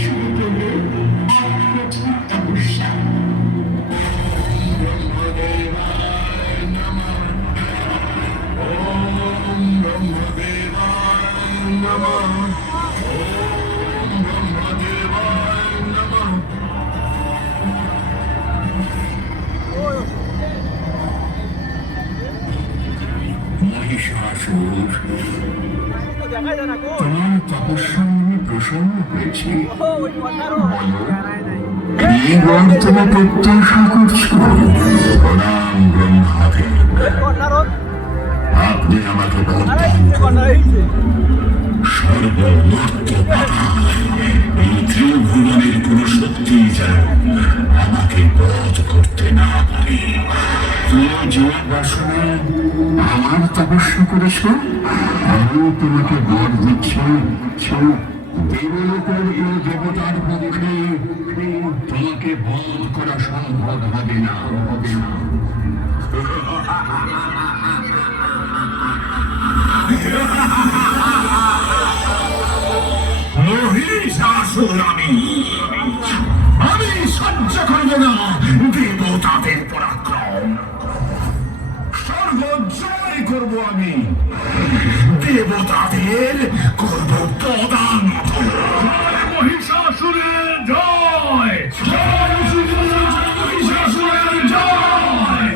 শুরু করল এক কঠিন তপস্যা। মহিষাসুর, তোমার তপস্যা আমি প্রসন্ন হয়েছি। এবার তুমি প্রত্যাশা করছো প্রণাম ব্রহ্মাদেব। আপনি আমাকে সর্বমর্ত এই ত্রিভুবনের কোন শক্তি যেন আমাকে বধ করতে না পারে। তুমি যে বাসনায় আমার তপস্যা করেছ, আমি তোমাকে বর দিচ্ছি। দেবলোকের এই দেবতার পক্ষে তোমাকে বধ করা সম্ভব হবে না। মহিষাসুর, আমি সহ্য করব না দেবতাদের পরাক্রম। স্বর্গ জয় করব আমি, দেবতাদের করব পদানত। মহিষাসুরের জয়, মহিষাসুরের জয়।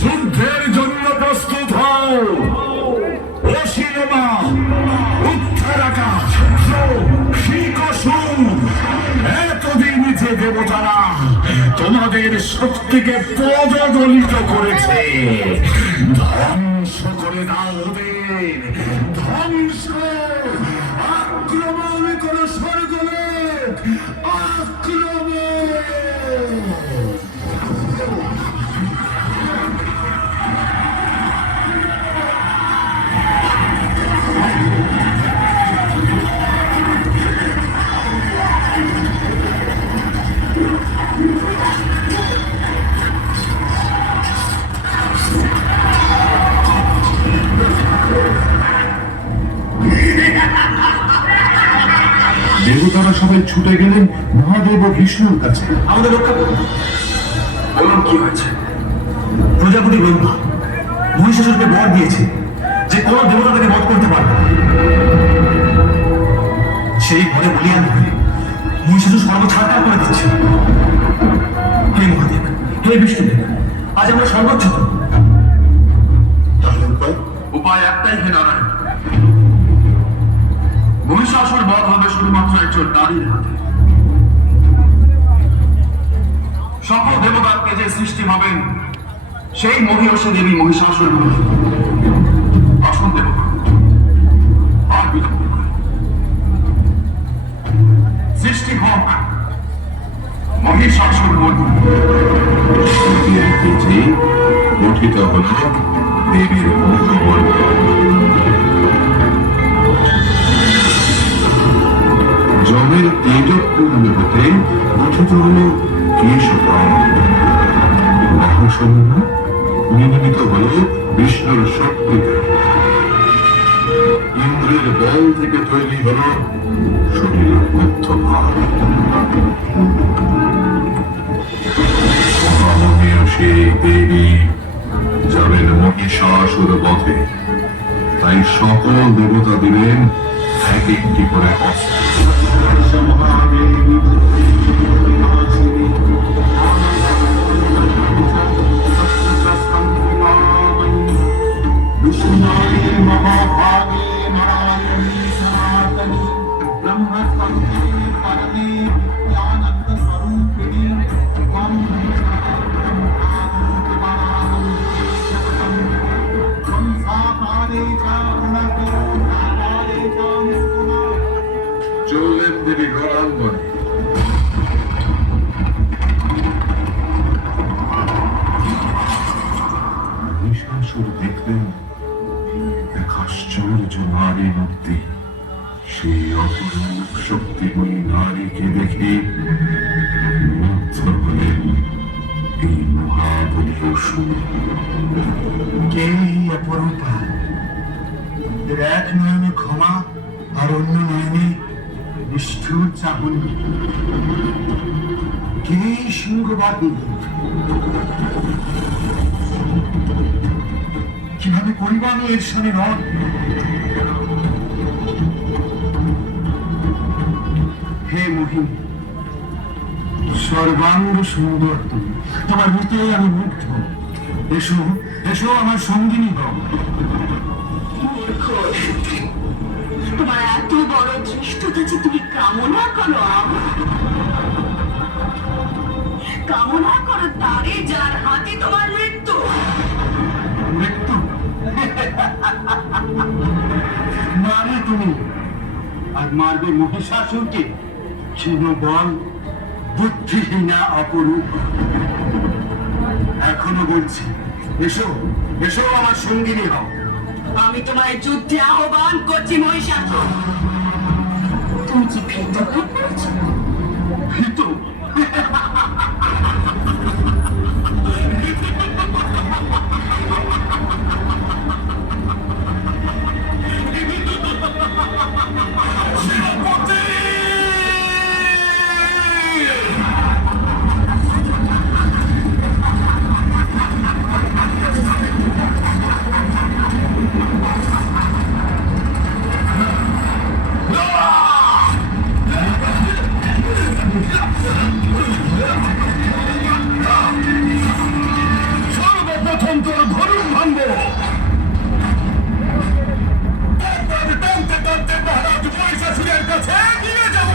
যুদ্ধের জন্য প্রস্তুত হও। অসীমা, উত্তরাকাশ, এতদিন যে দেবতারা তোমাদের শক্তিকে পদদলিত করেছে, ধ্বংস করে দাও ওদের। ধ্বংস, আক্রমণ করো স্বর্গলোক, আক্রমণ। দেবতারা সবাই ছুটে গেলেন মহাদেব ও বিষ্ণুর কাছে। আমাদের রক্ষা করুন। বলুন কি হয়েছে? প্রজাপতি ব্রহ্মা মহিষাসুরকে বর দিয়েছে যে কোন দেবতা তাকে বধ করতে পারবে। সেই ঘরে বলিয়ান হয়ে মহিষাসুর স্বর্গ ছাড়কার করে দিচ্ছে। হে মহাদেব, হে বিষ্ণুদেব, আজ আমরা সর্বোচ্চ উপায় একটাই, হে নারায়ণ। মহিষাসুর বধ হবে শুধুমাত্র একজন নারীর হাতে। সকল দেবতাকে যে সৃষ্টি হবেন সেই মহিষী দেবী মহিষাসুর। আসুন দেবতা, আর বিলম্ব নয়। সৃষ্টি হোক মহিষাসুর গঠিত হল দেবীর মুখমণ্ডল। জলের তেজপুঞ্জ হতে গঠিত হল কেশকম। মহাশূন্য নির্মিত হল বিষ্ণুর শক্তি। ইন্দ্রের বল থেকে তৈরি হল শরীরের মধ্যভাগ। মহামহিয় সেই দেবী যাবেন মহিষাসুর বধে, তাই সকল দেবতা দিলেন এক একটি করে অস্ত্র। মহাভাগে নারায়ণী সনাতনী ব্রহ্মস্কন্ধে পরমে জ্ঞানন্দ স্বরূপিণী চললেন দেবী গৌরাঙ্গন। মহিষাসুর দেখলেন এক আশ্চর্য নারী মূর্তি। সেই অপরূপ শক্তিময়ী নারীকে দেখে মুগ্ধ হলেন এই মহাবলী অসুর। কে এই অপরূপা? এর এক নয়নে ক্ষমা আর অন্য নয়নে নিষ্ঠুর চাহনি, কে সিংহবাদী, কিভাবে করিব আমি এর সামনে রণ? হে মোহিনী, সর্বাঙ্গ সুন্দর তুমি, তোমার রূপে আমি মুগ্ধ। এসো এসো আমার সঙ্গিনী হও। তোমার এত বড় ধৃষ্টতা যে তুমি কামনা করো কামনা করো তারে যার হাতে তোমার মৃত্যু। মৃত্যু মারে তুমি, আর মারবে মহিষাসুরকে। ক্ষীণ বল, বুদ্ধিহীনা অপরূপ। এখনো বলছি, এসো এসো আমার সঙ্গিনী হও। আমি তোমায় যুদ্ধে আহ্বান করছি মহিষাসুর। তুমি কি ভীত হয়ে পড়েছ? ভীত? সর্বপ্রথম তোর ধনুক ভাঙব, তারপর টানতে টানতে মহারাজ মহিষাসুরের কাছে নিয়ে যাব।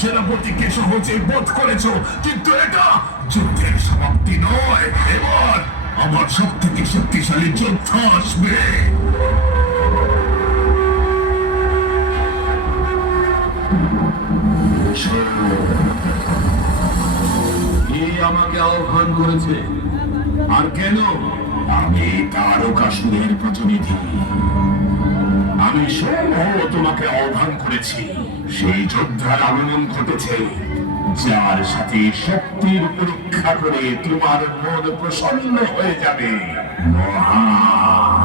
সেনাপতিকে সহজে বধ করেছ, কিন্তু এটা যুদ্ধের সমাপ্তি নয়। এবার আমার সব থেকে শক্তিশালী যোদ্ধা আসবে। কে আমাকে আহ্বান করেছে, আর কেন? আমি তারকাসুরের প্রতিনিধি। আমি স্বয়ং তোমাকে আহ্বান করেছি। সেই যোদ্ধার আগমন ঘটেছে, যার সাথে শক্তির পরীক্ষা করে তোমার মন প্রসন্ন হয়ে যাবে। মহাকালী।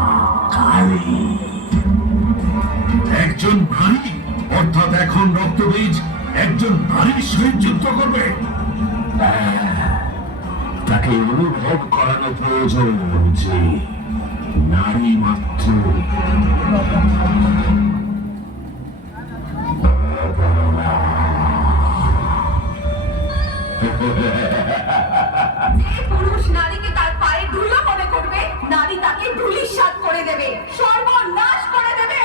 একজন নারী, অর্থাৎ এখন রক্তবীজ একজন নারীর সহিত যুদ্ধ করবে? তাকে অনুভব করানো প্রয়োজন যে নারী মাত্র। যে পুরুষ নারীকে তার পায়ে ধুলো মনে করবে, নারী তাকে ধূলিসাৎ করে দেবে, সর্বনাশ করে দেবে।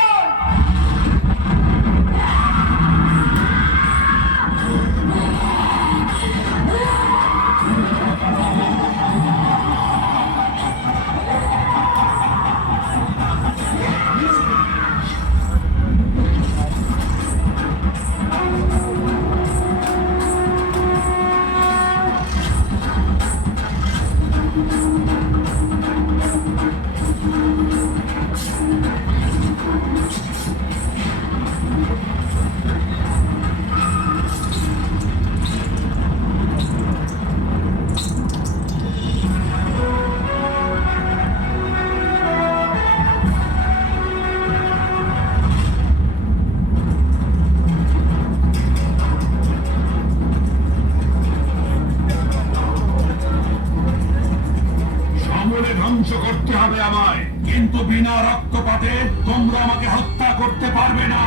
করতে হবে আমায়, কিন্তু বিনা রক্তপাতে তোমরা আমাকে হত্যা করতে পারবে না।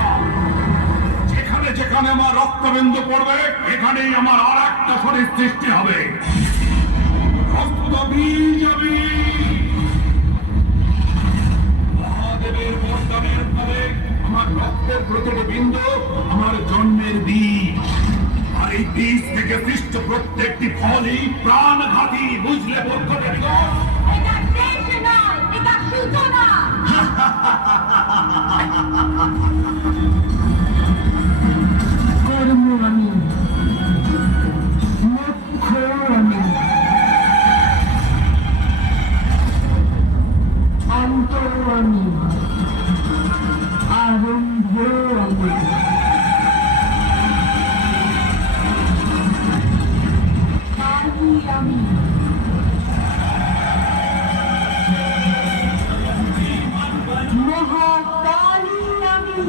যেখানে যেখানে আমার রক্তবিন্দু পড়বে, এখানেই আমার আর একটা শরীর সৃষ্টি হবে। রক্তবীজ আমি। মহাদেবের বরদানের ফলে আমার রক্তের প্রতিটি বিন্দু আমার জন্মের বীজ, আর এই বীজ থেকে সৃষ্ট প্রত্যেকটি ফলই প্রাণঘাতী, বুঝলে বর্গদের? এটা দেশ নয়, এটা সূচনা। কর্ম আমি, মোক্ষ আমি, অন্ত আমি, আরম্ভ আমি। আদি আমি, মহাকালী আমি।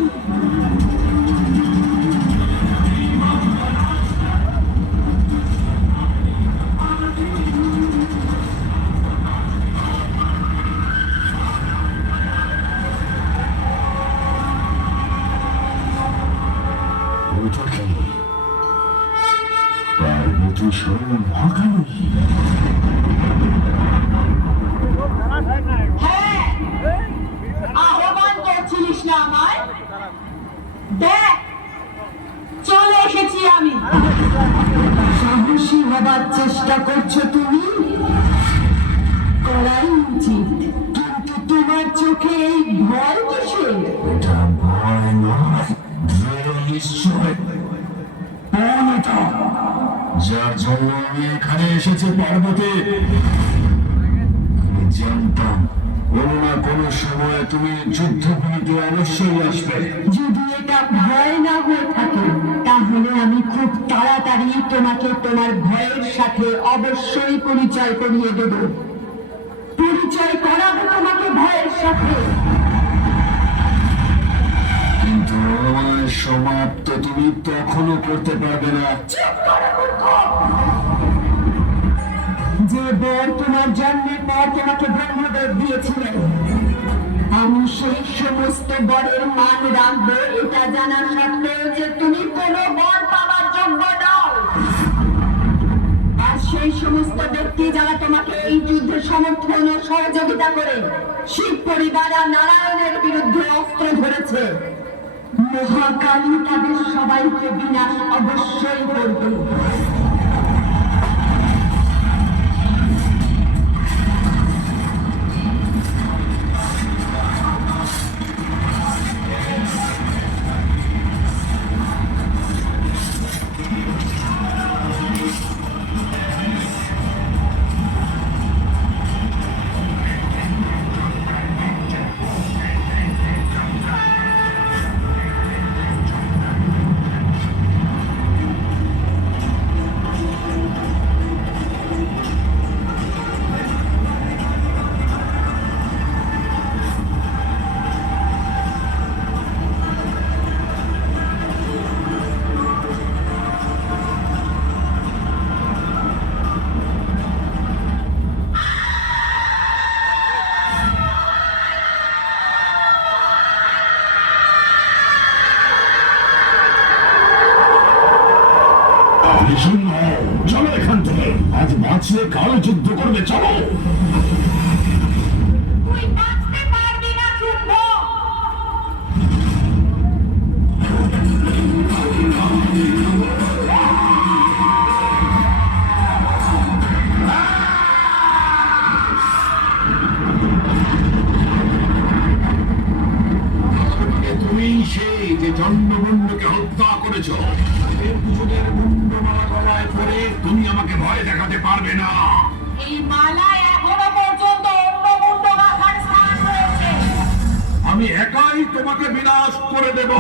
ওটা কি? পার্বতী স্বয়ং মহাকালী। হ্যাঁ, আহ্বান করছিলিস না আমায়? দেখ, চলে এসেছি আমি। সাহসী হবার চেষ্টা করছো তুমি, করাই উচিত, কিন্তু তোমার চোখে এই ভয় কিসের? এটা ভয় নয়, দৃঢ় নিশ্চয়। কোন এটা, যার জন্য আমি এখানে এসেছি পার্বতী? আমি জানতাম কোনো না কোনো সময় তুমি যুদ্ধভূমিতে অবশ্যই আসবে। যদি এটা ভয় না হয়ে থাকে, তাহলে আমি খুব তাড়াতাড়ি তোমাকে তোমার ভয়ের সাথে অবশ্যই পরিচয় করিয়ে দেব। পরিচয় করাবো তোমাকে ভয়ের সাথে। কিন্তু আমার সমাপ্ত তুমি তখনও করতে পারবে না। যে বর তোমার জন্মের পর তোমাকে ব্রহ্মদেব দিয়েছিলেন, আমি সেই সমস্ত বরের মান রাখবো, এটা জানা সত্ত্বেও যে তুমি কোনো বর পাওয়ার যোগ্য নও। আর সেই সমস্ত ব্যক্তি যারা তোমাকে এই যুদ্ধে সমর্থন ও সহযোগিতা করে শিব পরিবার আর নারায়ণের বিরুদ্ধে অস্ত্র ধরেছে, মহাকালী তাদের সবাইকে বিনাশ অবশ্যই করবে। চলো এখান থেকে, আজ বাঁচলে কাল যুদ্ধ করবে, চলো। তুই বাঁচতে পারবি না, শুদ্ধ। তুমি সেই যে চন্দ্রমুণ্ডকে হত্যা করেছ, দুজনের মুন্ডমালা গলায় পরে তুমি আমাকে ভয় দেখাতে পারবে না। এই মালায় এখনো পর্যন্ত অন্য মুন্ড মাথার স্থান রয়েছে। আমি একাই তোমাকে বিনাশ করে দেব।